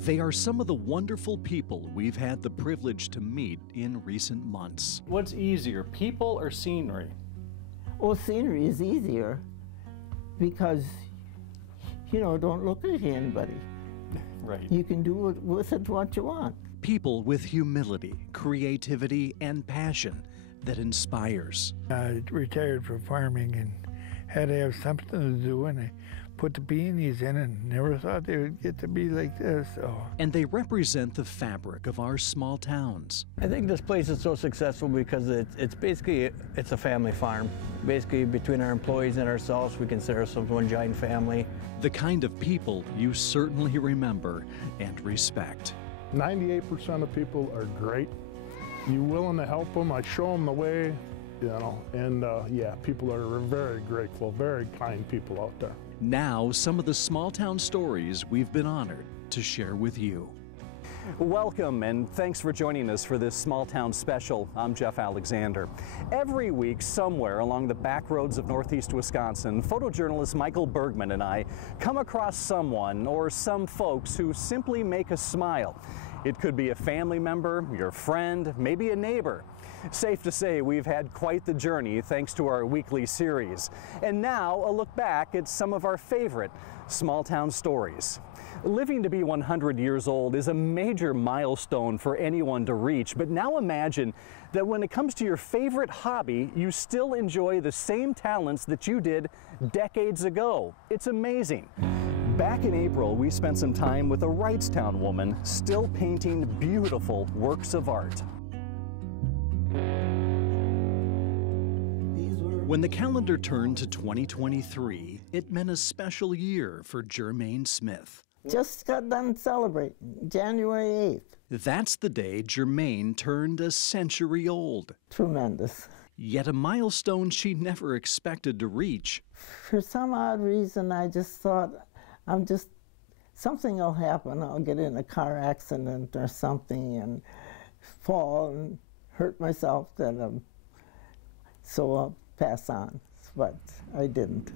They are some of the wonderful people we've had the privilege to meet in recent months. What's easier, people or scenery? Oh, scenery is easier because, don't look at anybody. Right. You can do with it what you want. People with humility, creativity, and passion that inspires. I retired from farming and had to have something to do, and I put the peonies in and never thought they would get to be like this. So. And they represent the fabric of our small towns. I think this place is so successful because it's basically a family farm. Basically, between our employees and ourselves, we consider ourselves one giant family. The kind of people you certainly remember and respect. 98% of people are great. You're willing to help them. I show them the way, and people are very grateful, very kind people out there. Now, some of the small town stories we've been honored to share with you. Welcome and thanks for joining us for this small town special. I'm Jeff Alexander. Every week, somewhere along the back roads of Northeast Wisconsin, photojournalist Michael Bergman and I come across someone or some folks who simply make us smile. It could be a family member, your friend, maybe a neighbor. Safe to say we've had quite the journey thanks to our weekly series. And now a look back at some of our favorite small town stories. Living to be 100 years old is a major milestone for anyone to reach, but now imagine that when it comes to your favorite hobby, you still enjoy the same talents that you did decades ago. It's amazing. Back in April, we spent some time with a Wrightstown woman still painting beautiful works of art. When the calendar turned to 2023, it meant a special year for Jermaine Smith. Just got done celebrating, January 8th. That's the day Jermaine turned a century old. Tremendous. Yet a milestone she never expected to reach. For some odd reason, I just thought, something will happen. I'll get in a car accident or something and fall and hurt myself, so I'll pass on. But I didn't.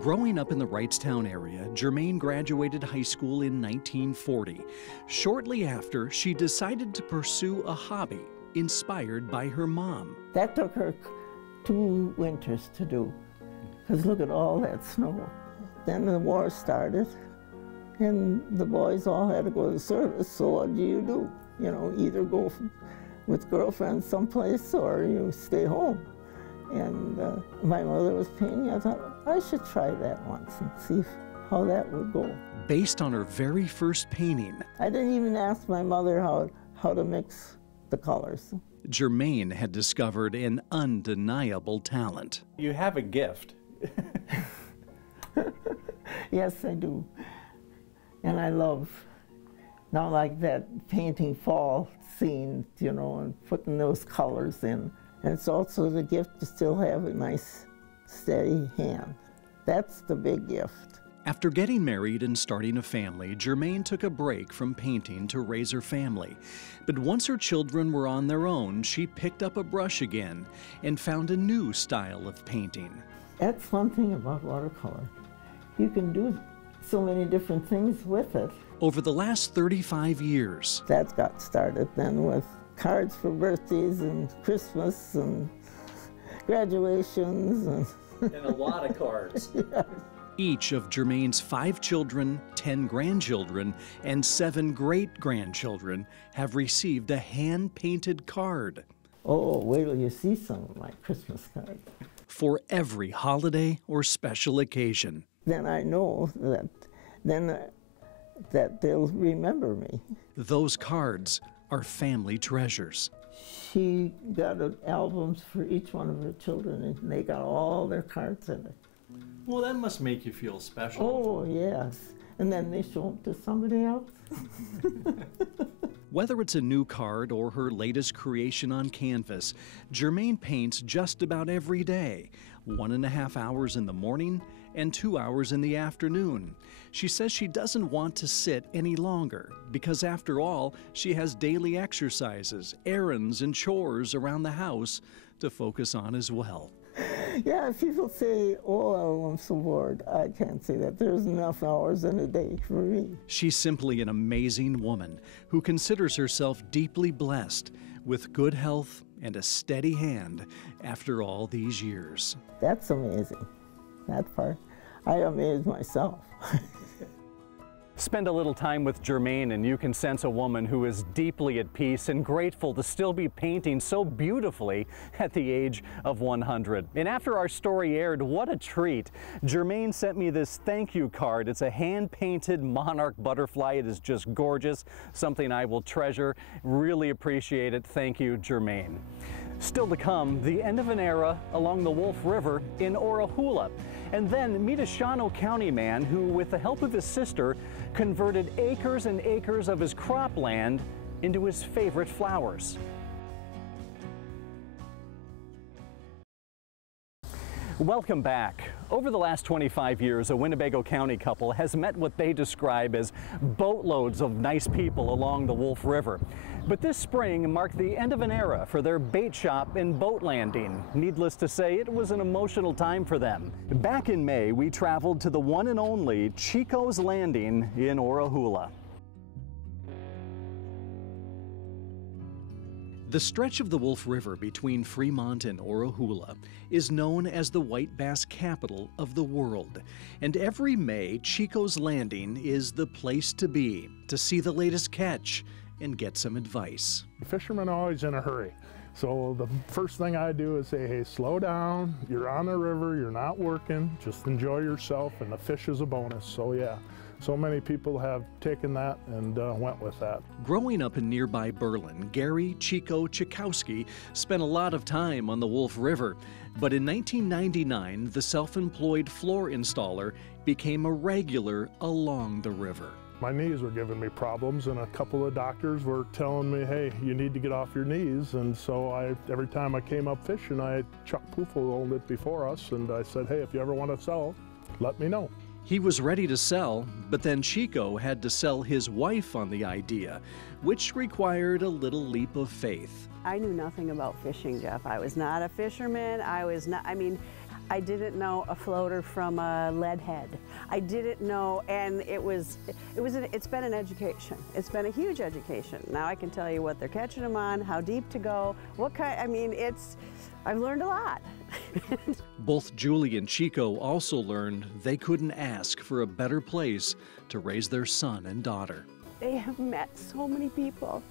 Growing up in the Wrightstown area, Jermaine graduated high school in 1940. Shortly after, she decided to pursue a hobby inspired by her mom. That took her 2 winters to do, because look at all that snow. Then the war started, and the boys all had to go to service, so what do? Either go with girlfriends someplace or you stay home. And my mother was painting. I thought, I should try that once and see how that would go. Based on her very first painting. I didn't even ask my mother how to mix the colors. Jermaine had discovered an undeniable talent. You have a gift. Yes, I do. And I love, now like that painting fall scene, and putting those colors in. And it's also the gift to still have a nice, steady hand. That's the big gift. After getting married and starting a family, Jermaine took a break from painting to raise her family. But once her children were on their own, she picked up a brush again and found a new style of painting. That's one thing about watercolor. You can do so many different things with it. Over the last 35 years. That got started then with cards for birthdays and Christmas and graduations. And a lot of cards. Yeah. Each of Jermaine's 5 children, 10 grandchildren, and 7 great-grandchildren have received a hand-painted card. Oh, wait till you see some of my Christmas cards. For every holiday or special occasion. Then I know that they'll remember me. Those cards are family treasures. She got albums for each one of her children, and they got all their cards in it. Well, that must make you feel special. Oh, yes. And then they show them to somebody else. Whether it's a new card or her latest creation on canvas, Jermaine paints just about every day, 1.5 hours in the morning and 2 hours in the afternoon. She says she doesn't want to sit any longer because, after all, she has daily exercises, errands, and chores around the house to focus on as well. Yeah, people say, oh, I'm so bored. I can't say that. There's enough hours in a day for me. She's simply an amazing woman who considers herself deeply blessed with good health and a steady hand after all these years. That's amazing, that part. I amaze myself. Spend a little time with Germaine and you can sense a woman who is deeply at peace and grateful to still be painting so beautifully at the age of 100. And after our story aired, what a treat. Germaine sent me this thank you card. It's a hand-painted monarch butterfly. It is just gorgeous, something I will treasure. Really appreciate it. Thank you, Germaine. Still to come, the end of an era along the Wolf River in Orahula. And then meet a Shawano County man who, with the help of his sister, converted acres and acres of his cropland into his favorite flowers. Welcome back. Over the last 25 years, a Winnebago County couple has met what they describe as boatloads of nice people along the Wolf River. But this spring marked the end of an era for their bait shop and boat landing. Needless to say, it was an emotional time for them. Back in May, we traveled to the one and only Chico's Landing in Orahula. The stretch of the Wolf River between Fremont and Orahula is known as the white bass capital of the world. And every May, Chico's Landing is the place to be to see the latest catch and get some advice. Fishermen are always in a hurry. So the first thing I do is say, hey, slow down. You're on the river, you're not working, just enjoy yourself, and the fish is a bonus. So yeah. So many people have taken that and went with that. Growing up in nearby Berlin, Gary Chico Chikowski spent a lot of time on the Wolf River. But in 1999, the self-employed floor installer became a regular along the river. My knees were giving me problems, and a couple of doctors were telling me, hey, you need to get off your knees. And so every time I came up fishing, Chuck Pufel owned it before us, and I said, hey, if you ever want to sell, let me know. He was ready to sell, but then Chico had to sell his wife on the idea, which required a little leap of faith. I knew nothing about fishing, Jeff. I was not a fisherman. I didn't know a floater from a lead head. I didn't know, and it's been an education. It's been a huge education. Now I can tell you what they're catching them on, how deep to go, I've learned a lot. Both Julie and Chico also learned they couldn't ask for a better place to raise their son and daughter. They have met so many people.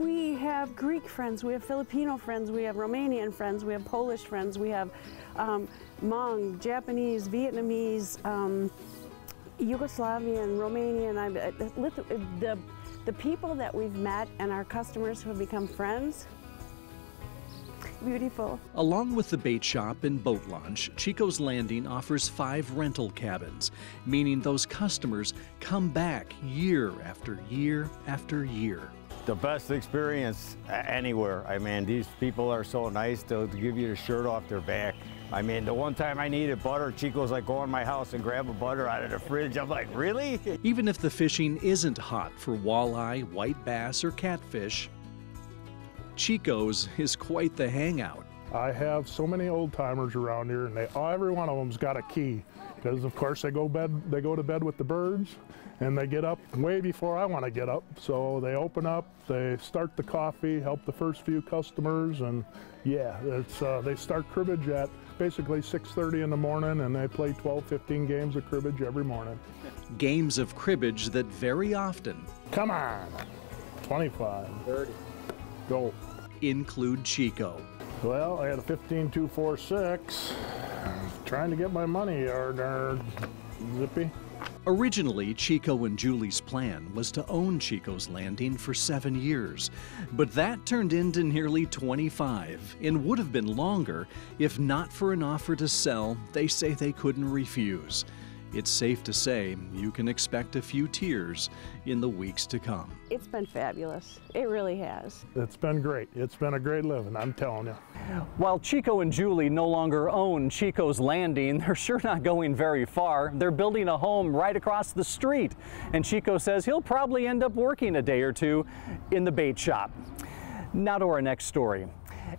We have Greek friends, we have Filipino friends, we have Romanian friends, we have Polish friends, we have Hmong, Japanese, Vietnamese, Yugoslavian, Romanian. The people that we've met and our customers who have become friends, beautiful. Along with the bait shop and boat launch, Chico's Landing offers 5 rental cabins, meaning those customers come back year after year after year. The best experience anywhere. I mean, these people are so nice. They'll give you the shirt off their back. I mean, the one time I needed butter, Chico's like, go in my house and grab a butter out of the fridge. I'm like, really? Even if the fishing isn't hot for walleye, white bass, or catfish, Chico's is quite the hangout. I have so many old timers around here, and every one of them's got a key, because of course they go to bed with the birds, and they get up way before I want to get up. So they open up, they start the coffee, help the first few customers, and yeah, they start cribbage at basically 6:30 in the morning, and they play 12-15 games of cribbage every morning. Games of cribbage that very often, come on, 25, 30, go, include Chico. Well, I had a 15-2-4-6, trying to get my money yard zippy. Originally, Chico and Julie's plan was to own Chico's Landing for 7 years, but that turned into nearly 25 and would have been longer if not for an offer to sell they say they couldn't refuse. It's safe to say you can expect a few tears in the weeks to come. It's been fabulous. It really has. It's been great. It's been a great living, I'm telling you. While Chico and Julie no longer own Chico's Landing, they're sure not going very far. They're building a home right across the street, and Chico says he'll probably end up working a day or two in the bait shop. Now to our next story.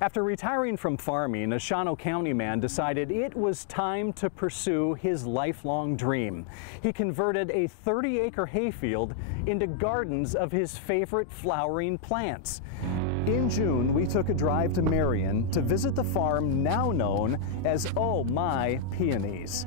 After retiring from farming, a Shawano County man decided it was time to pursue his lifelong dream. He converted a 30-acre hayfield into gardens of his favorite flowering plants. In June, we took a drive to Marion to visit the farm now known as Oh My Peonies.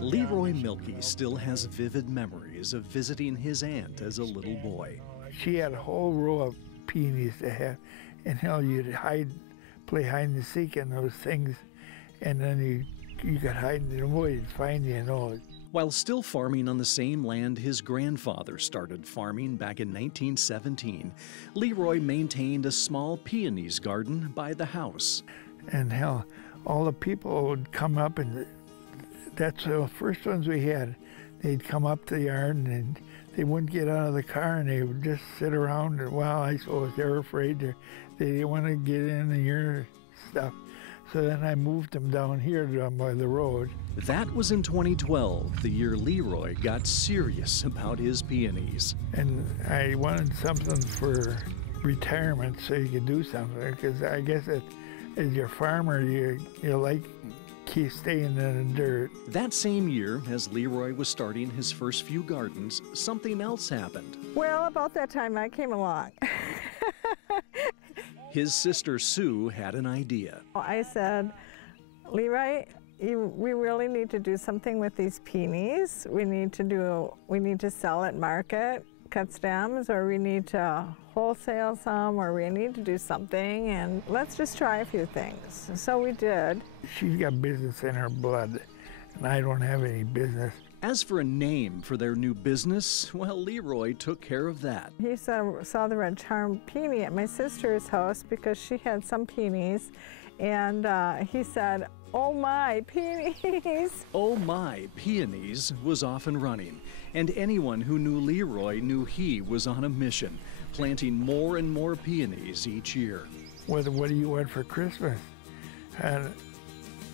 Leroy Milkey still has vivid memories of visiting his aunt as a little boy. She had a whole row of peonies to have, and hell, you'd play hide and seek in those things, and then you could hide in the woods, find you and all. While still farming on the same land his grandfather started farming back in 1917, Leroy maintained a small peonies garden by the house. And hell, all the people would come up, and that's the first ones we had. They'd come up to the yard and they wouldn't get out of the car, and they would just sit around. And, well, I suppose they were afraid they didn't want to get in your stuff. So then I moved them down here down by the road. That was in 2012, the year Leroy got serious about his peonies. And I wanted something for retirement so you could do something, because I guess as your farmer, you like keep staying in the dirt. That same year, as Leroy was starting his first few gardens, something else happened. Well, about that time I came along. His sister Sue had an idea. I said, Leroy, we really need to do something with these peonies. We need to sell at market, cut stems, or we need to wholesale some, or we need to do something, and let's just try a few things. So we did. She's got business in her blood, and I don't have any business. As for a name for their new business, well, Leroy took care of that. He saw the red charm peony at my sister's house because she had some peonies, and he said, "Oh my, peonies!" Oh my, peonies was off and running, and anyone who knew Leroy knew he was on a mission, planting more and more peonies each year. What do you want for Christmas? And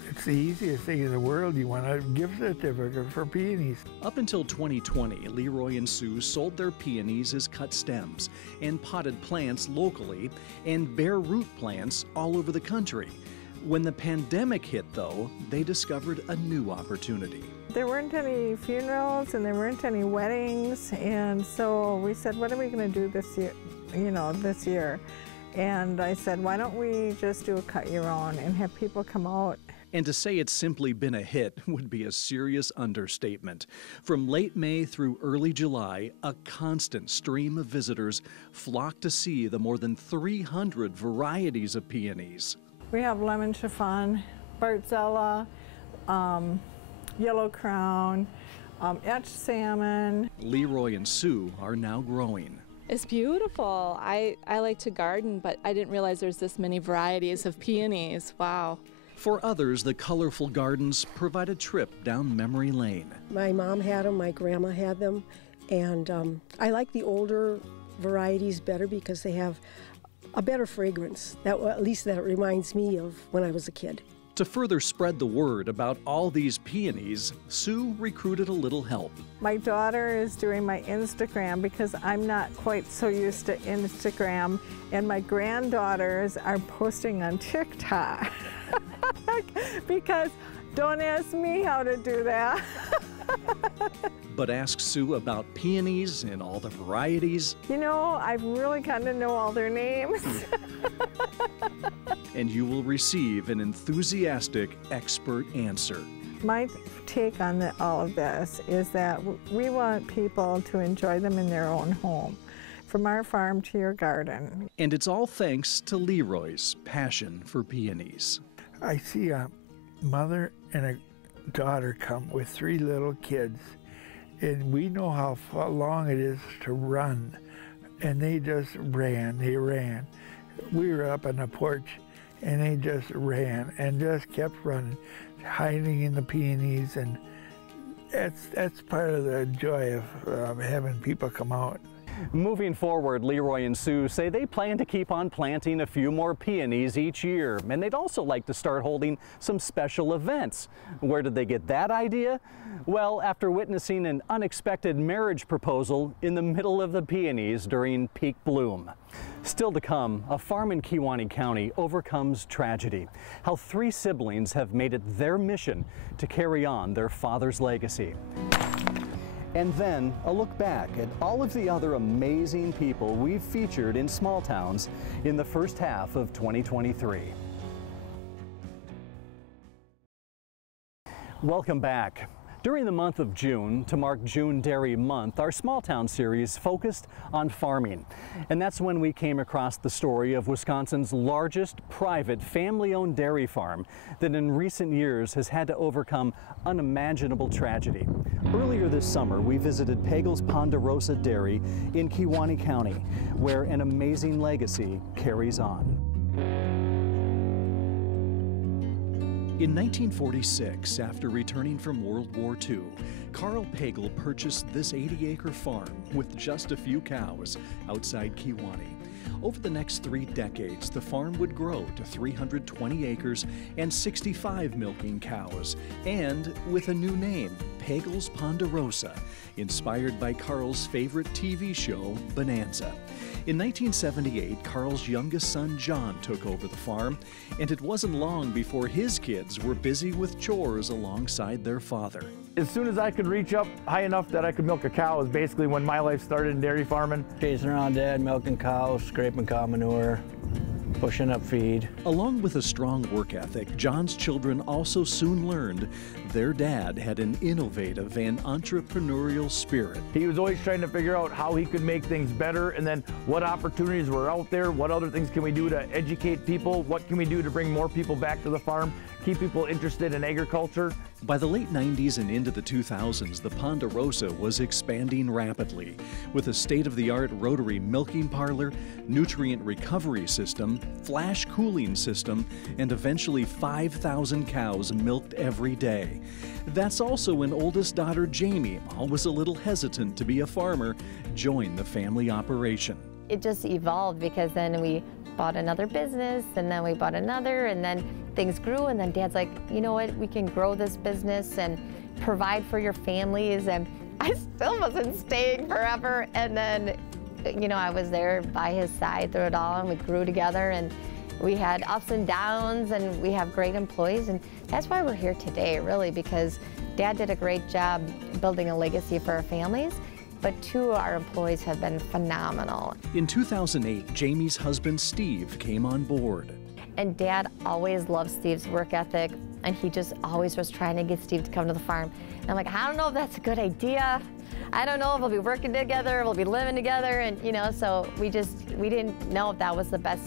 it's the easiest thing in the world. You want a gift certificate for peonies. Up until 2020, Leroy and Sue sold their peonies as cut stems and potted plants locally and bare root plants all over the country. When the pandemic hit, though, they discovered a new opportunity. There weren't any funerals and there weren't any weddings, and so we said, what are we going to do this year? This year. And I said, why don't we just do a cut your own and have people come out. And to say it's simply been a hit would be a serious understatement. From late May through early July, a constant stream of visitors flocked to see the more than 300 varieties of peonies. We have lemon chiffon, Bartzella, yellow crown, etched salmon. Leroy and Sue are now growing. It's beautiful. I like to garden, but I didn't realize there's this many varieties of peonies. Wow. For others, the colorful gardens provide a trip down memory lane. My mom had them, my grandma had them, and I like the older varieties better because they have a better fragrance. At least that reminds me of when I was a kid. To further spread the word about all these peonies, Sue recruited a little help. My daughter is doing my Instagram because I'm not quite so used to Instagram, and my granddaughters are posting on TikTok. Because don't ask me how to do that. But ask Sue about peonies and all the varieties. I've really kind of know all their names. And you will receive an enthusiastic expert answer. My take on all of this is that we want people to enjoy them in their own home, from our farm to your garden. And it's all thanks to Leroy's passion for peonies. I see a mother and a daughter come with 3 little kids, and we know how long it is to run, and they just ran. We were up on the porch, and they just ran and just kept running, hiding in the peonies, and that's part of the joy of having people come out. Moving forward, Leroy and Sue say they plan to keep on planting a few more peonies each year, and they'd also like to start holding some special events. Where did they get that idea? Well, after witnessing an unexpected marriage proposal in the middle of the peonies during peak bloom. Still to come, a farm in Kewaunee County overcomes tragedy. How 3 siblings have made it their mission to carry on their father's legacy. And then a look back at all of the other amazing people we've featured in small towns in the first half of 2023. Welcome back. During the month of June, to mark June Dairy Month, our Small Town series focused on farming. And that's when we came across the story of Wisconsin's largest private family-owned dairy farm that in recent years has had to overcome unimaginable tragedy. Earlier this summer, we visited Pagel's Ponderosa Dairy in Kewaunee County, where an amazing legacy carries on. In 1946, after returning from World War II, Carl Pagel purchased this 80-acre farm with just a few cows outside Kewaunee. Over the next 3 decades, the farm would grow to 320 acres and 65 milking cows, and with a new name, Pagel's Ponderosa, inspired by Carl's favorite TV show, Bonanza. In 1978, Carl's youngest son, John, took over the farm, and it wasn't long before his kids were busy with chores alongside their father. As soon as I could reach up high enough that I could milk a cow is basically when my life started in dairy farming. Chasing around Dad, milking cows, scraping cow manure, pushing up feed. Along with a strong work ethic, John's children also soon learned their dad had an innovative and entrepreneurial spirit. He was always trying to figure out how he could make things better, and then what opportunities were out there, what other things can we do to educate people, what can we do to bring more people back to the farm, keep people interested in agriculture. By the late 90s and into the 2000s, the Ponderosa was expanding rapidly with a state-of-the-art rotary milking parlor, nutrient recovery system, flash cooling system, and eventually 5,000 cows milked every day. That's also when oldest daughter Jamie, always a little hesitant to be a farmer, joined the family operation. It just evolved because then we bought another business, and then we bought another, and then things grew, and then Dad's like, you know what, we can grow this business and provide for your families, and I still wasn't staying forever, and then, you know, I was there by his side through it all, and we grew together, and we had ups and downs, and we have great employees, and that's why we're here today, really, because Dad did a great job building a legacy for our families. But 2 of our employees have been phenomenal. In 2008, Jamie's husband Steve came on board. And Dad always loved Steve's work ethic, and he just always was trying to get Steve to come to the farm. And I'm like, I don't know if that's a good idea. I don't know if we'll be working together, we'll be living together, and you know, so we didn't know if that was the best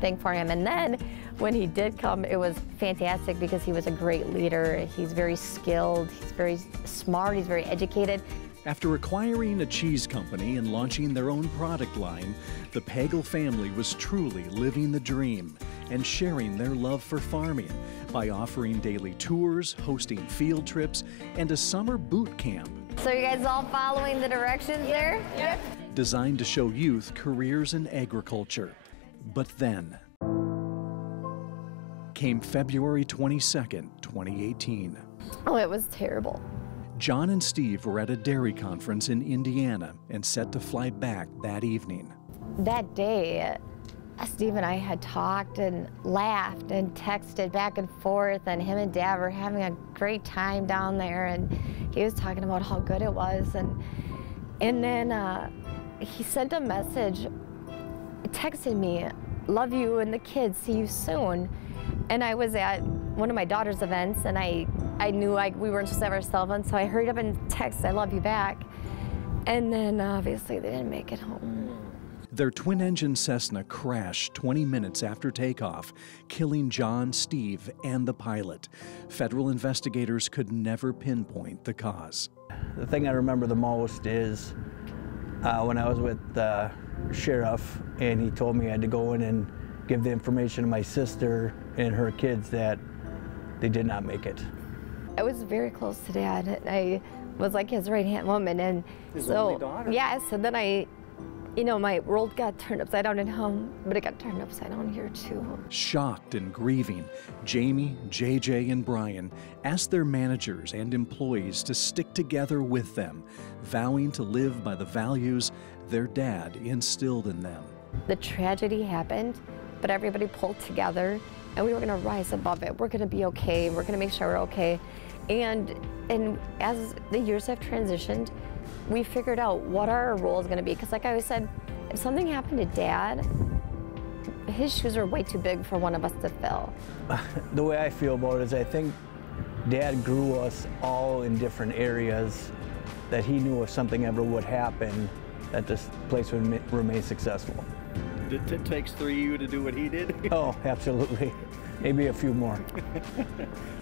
thing for him. And then when he did come, it was fantastic because he was a great leader. He's very skilled, he's very smart, he's very educated. After acquiring a cheese company and launching their own product line, the Pagel family was truly living the dream and sharing their love for farming by offering daily tours, hosting field trips, and a summer boot camp. So you guys all following the directions there? Yeah. Designed to show youth careers in agriculture. But then came February 22nd, 2018. Oh, it was terrible. John and Steve were at a dairy conference in Indiana and set to fly back that evening. That day, Steve and I had talked and laughed and texted back and forth, and him and Dad were having a great time down there, and he was talking about how good it was, and then he sent a message, texted me, love you and the kids, see you soon. And I was at one of my daughter's events, and I knew we weren't supposed to have our cell phone, so I hurried up and texted, I love you back. And then obviously they didn't make it home. Their twin-engine Cessna crashed 20 minutes after takeoff, killing John, Steve, and the pilot. Federal investigators could never pinpoint the cause. The thing I remember the most is when I was with the sheriff, and he told me I had to go in and give the information to my sister and her kids that they did not make it. I was very close to Dad. I was like his right-hand woman, and his so only daughter. yeah. So then I You know, my world got turned upside down at home, but it got turned upside down here too. Shocked and grieving, Jamie, JJ, and Brian asked their managers and employees to stick together with them, vowing to live by the values their dad instilled in them. The tragedy happened, but everybody pulled together, and we were going to rise above it. We're going to be okay. We're going to make sure we're okay. And as the years have transitioned, we figured out what our role is going to be. Because like I always said, if something happened to Dad, his shoes are way too big for one of us to fill. The way I feel about it is I think Dad grew us all in different areas that he knew if something ever would happen, that this place would remain successful. It takes 3 of you to do what he did? Oh, absolutely. Maybe a few more.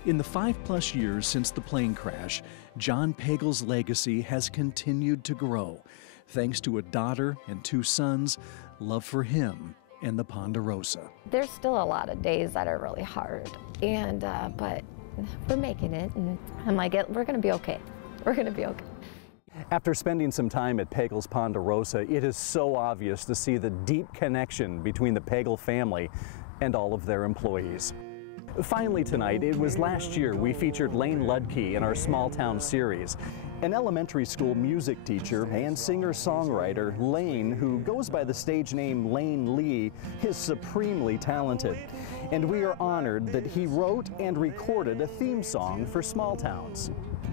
In the 5+ years since the plane crash, John Pagel's legacy has continued to grow, thanks to a daughter and 2 sons, love for him and the Ponderosa. There's still a lot of days that are really hard, and but we're making it, and I'm like, we're gonna be okay. We're gonna be okay. After spending some time at Pagel's Ponderosa, it is so obvious to see the deep connection between the Pagel family and all of their employees. Finally tonight, it was last year we featured Lane Ludke in our Small Town series. An elementary school music teacher and singer-songwriter, Lane, who goes by the stage name Lane Lee, is supremely talented. And we are honored that he wrote and recorded a theme song for Small Towns.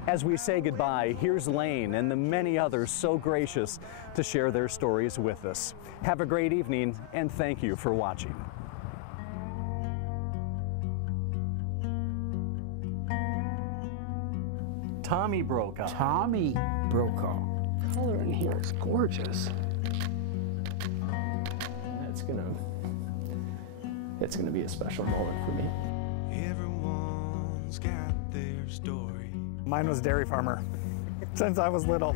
As we say goodbye, here's Lane and the many others so gracious to share their stories with us. Have a great evening, and thank you for watching. Tommy Brokaw. Tommy Brokaw. Color in here is gorgeous. It's gonna be a special moment for me. Everyone's got their story. Mine was dairy farmer since I was little.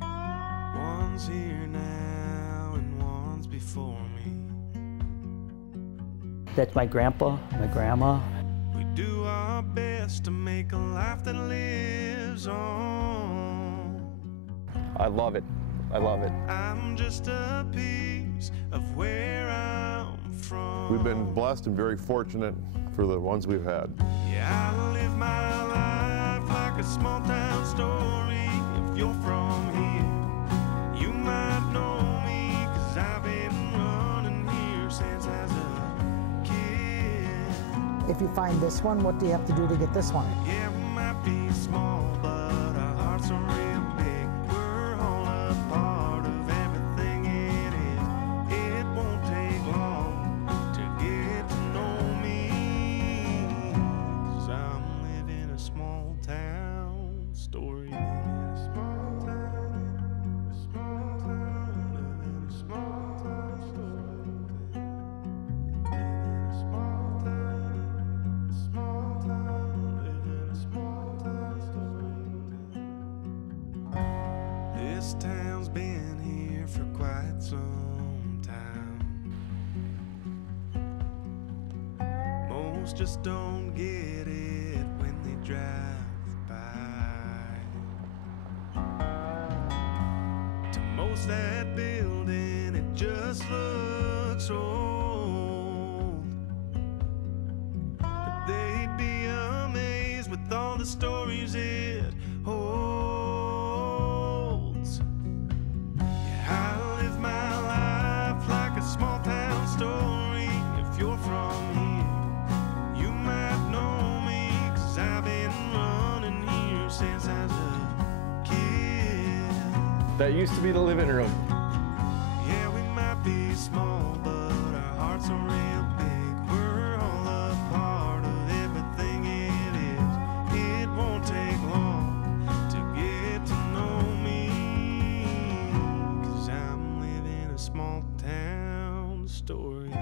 One's here now and one's before me. That's my grandpa, my grandma. We do our best to make a life that lives on. I love it. I love it. I'm just a piece of where I'm from. We've been blessed and very fortunate for the ones we've had. Yeah, I live my life like a small town story. If you're from here, you might know me, 'cause I've been running here since I was a kid. If you find this one, what do you have to do to get this one? Yeah, we might be small, but our hearts are real big. We're all a part of everything it is. It won't take long to get to know me, 'cause I'm living a small town story. This town's been here for quite some time. Most just don't get it when they drive by. To most, that building, it just looks old. But they'd be amazed with all the stories it holds. Yeah, I live my life like a small town story. If you're from here, you might know me, 'cause I've been running here since I was a kid. That used to be the living room. Yeah, we might be small, but our hearts are real big. We're all a part of everything it is. It won't take long to get to know me, 'cause I'm living a small town story.